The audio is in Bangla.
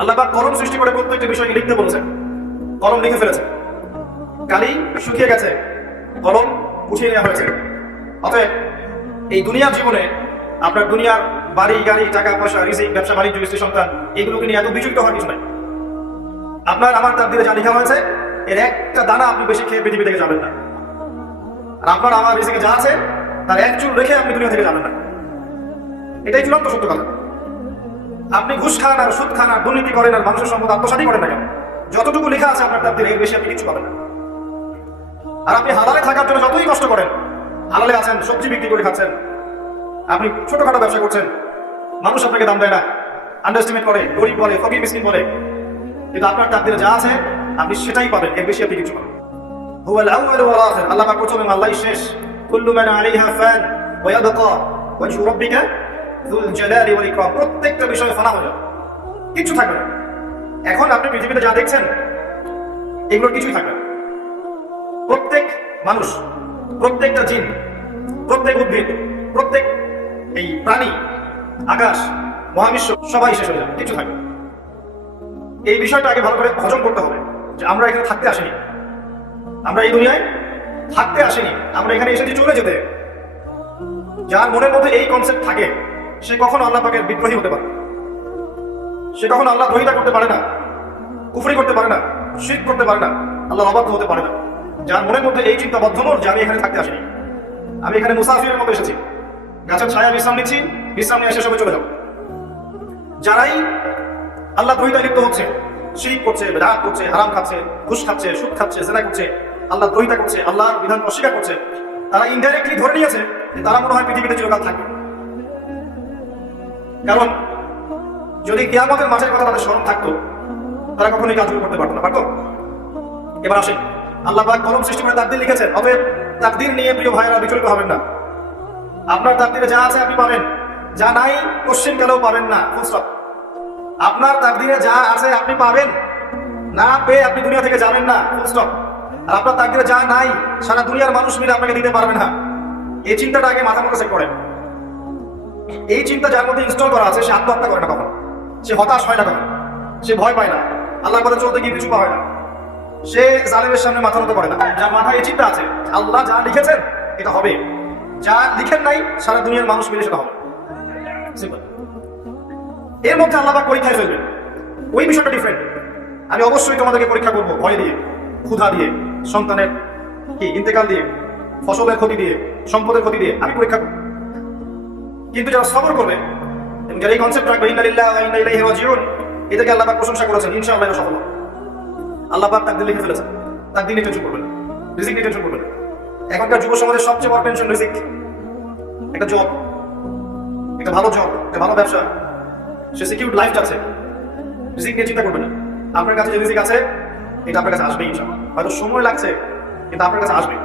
আল্লাহ পাক কলম সৃষ্টি করে প্রত্যেকটা বিষয়কে লিখতে বলেছেন, কলম লিখে ফেলেছে। কালি শুকিয়ে গেছে, কলম উঠিয়ে নেওয়া হয়েছে। অতএব এই দুনিয়ার জীবনে আপনার দুনিয়ার বাড়ি গাড়ি টাকা পয়সা রিজিক ব্যবসা বাণিজ্য স্ত্রী সন্তান এগুলোকে নিয়ে এত বিচলিত হওয়ার কিছু নাই। আপনার আমার তাকদীরে যা লেখা হয়েছে এর একটা দানা আপনি বেশি খেয়ে পৃথিবী থেকে যাবেন না। আর আপনার আমার রিজিকে যা আছে তার এক চুল রেখে আপনি দুনিয়া থেকে যাবেন না। এটাই চূড়ান্ত সত্য কথা। আপনি ঘুষ খান আর সুদ খান আর দুর্নীতি করেন আর মানুষের সম্পদ আত্মসাৎ করেন না কেন, যতটুকু লেখা আছে আপনার তাকদীরে এর বেশি আপনি কিছু পাবেন না। আর আপনি হালালে থাকার জন্য যতই কষ্ট করেন, হালালে আছেন, সবজি বিক্রি করে খাচ্ছেন, আপনি ছোটখাটো ব্যবসা করছেন, মানুষ আপনাকে দাম দেয় না, আন্ডারস্টিমেট করে, গরিব বলে, ফকির মিসকিন বলে, কিন্তু আপনার তাকদীরে যা আছে আপনি সেটাই পাবেন, এর বেশি আপনি কিছু পাবেন। হুয়াল আউয়ালু ওয়াল আখির, আল্লাহ পাক প্রথম এবং আল্লাহই শেষ। কুল্লু মান আলাইহা ফান ওয়া ইয়াবকা ওয়াজহু রাব্বিকা যুল জালালি ওয়াল ইকরাম। প্রত্যেকটা বিষয় ফানা হয়ে যাবে, কিছু থাকবে না। এখন আপনি পৃথিবীতে যা দেখছেন এগুলোর কিছুই থাকবে না। প্রত্যেক মানুষ, প্রত্যেকটা জিন, প্রত্যেক উদ্ভিদ, প্রত্যেক এই প্রাণী, আকাশ, মহাবিশ্ব সবাই শেষ হয়ে যাবে, কিছু থাকবে না। এই বিষয়টা আগে ভালো করে হজম করতে হবে যে আমরা এখানে থাকতে আসিনি, আমরা এই দুনিয়ায় থাকতে আসিনি, আমরা এখানে এসেছি চলে যেতে। যার মনের মধ্যে এই কনসেপ্ট থাকে সে কখনো আল্লাহ পাকের বিদ্রোহী হতে পারে, সে কখনো আল্লাহ দ্রোহিতা করতে পারে না, কুফরি করতে পারে না, শিরক করতে পারে না, আল্লাহর অবাধ্য হতে পারে না। যার মনের মধ্যে এই চিন্তা বদ্ধমূল যে আমি এখানে থাকতে আসিনি, আমি এখানে মুসাফিরের মতো এসেছি, গাছের ছায়া বিশ্রাম নিচ্ছি, বিশ্রাম নিয়ে এসে সবে চলে যাব। যারাই আল্লাহ দ্রোহিতা লিপ্ত হচ্ছে, শিরক করছে, বেদাত করছে, হারাম খাচ্ছে, ঘুষ খাচ্ছে, সুদ খাচ্ছে, জেনা করছে, আল্লাহ দ্রোহিতা করছে, আল্লাহর বিধান অস্বীকার করছে, তারা ইনডাইরেক্টলি ধরে নিয়েছে যে তারা মনে হয় পৃথিবীতে চিরকাল থাকবে। কারণ যদি কিয়ামতের মাঠের কথা তাদের স্মরণ থাকতো তারা কখনো এই কাজগুলো করতে পারতো না, পারতো? এবার আসেন, আল্লাহ পাক কলম সৃষ্টি করে তাকদীর লিখেছেন। অতএব তাকদীর নিয়ে প্রিয় ভাইরা বিচলিত হবেন না। আপনার তাকদীরে যা আছে আপনি পাবেন, যা নাই কোশ্চেন কালেও পাবেন না, ফুল স্টপ। আপনার তাকদীরে যা আছে আপনি পাবেন, না পেয়ে আপনি দুনিয়া থেকে যাবেন না, ফুল স্টপ। আর আপনার তাকদীরে যা নাই সারা দুনিয়ার মানুষ মিলে আপনাকে দিতে পারবে না। এই চিন্তাটা আগে মাথার মধ্যে সেট করেন। এই চিন্তা যার মধ্যে ইনস্টল করা আছে সে আত্মহত্যা করে না কখন, সে হতাশ হয় না কখন, সে ভয় পায় না, আল্লাহ করে চলতে গিয়ে কিছু হয় না, সে জালেমের সামনে মাথা নত করে না। যার মাথায় এই চিন্তা আছে আল্লাহ যা লিখেছেন এটা হবে, যা লিখেন নাই সারা দুনিয়ার মানুষ মিলে সেটা হবে, সিম্পল। এর মধ্যে আল্লাহ পাক পরীক্ষায় ফেলবেন, ওই বিষয়টা ডিফারেন্ট। আমি অবশ্যই তোমাদেরকে পরীক্ষা করবো ভয় দিয়ে, ক্ষুধা দিয়ে, সন্তানের কি ইন্তেকাল দিয়ে, ফসলের ক্ষতি দিয়ে, সম্পদের ক্ষতি দিয়ে আমি পরীক্ষা করব। কিন্তু যারা সবর করবে এবং যারা এই কনসেপ্ট রাখবে ইন্না লিল্লাহি ওয়া ইন্না ইলাইহি রাজিউন, এটাকে আল্লাহ পাক প্রশংসা করেছেন, ইনশাআল্লাহ এটা সফল হবে। আল্লাহ পাক তাকদীর লিখে ফেলেছেন, তাকদীর নিয়ে টেনশন করবেন না, রিজিক নিয়ে টেনশন করবেন না। এখনকার যুব সমাজের সবচেয়ে বড় টেনশন রিজিক। একটা জব, একটা ভালো জব, একটা ভালো ব্যবসা, সে সিকিউর লাইফ যাচ্ছে, রিজিক নিয়ে চিন্তা করবে না। আপনার কাছে যে রিজিক আছে এটা আপনার কাছে আসবেই ইনশাআল্লাহ, হয়তো সময় লাগছে কিন্তু আপনার কাছে আসবে।